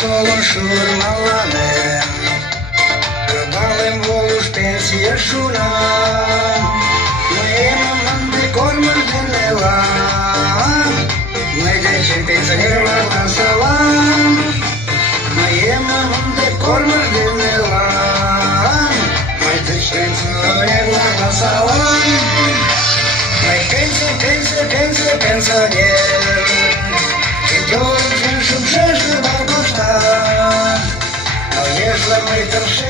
Soloșul malane, că dale-n voluș pensie șuna, măie mământ de cormuri de lela, măi de ce pensioner la salam, măie mământ de cormuri de lela, măi de ce pensioner la salam, măi pensie, pensie, pensie, pensioner, Șub și va costa, no ești la mai tărșe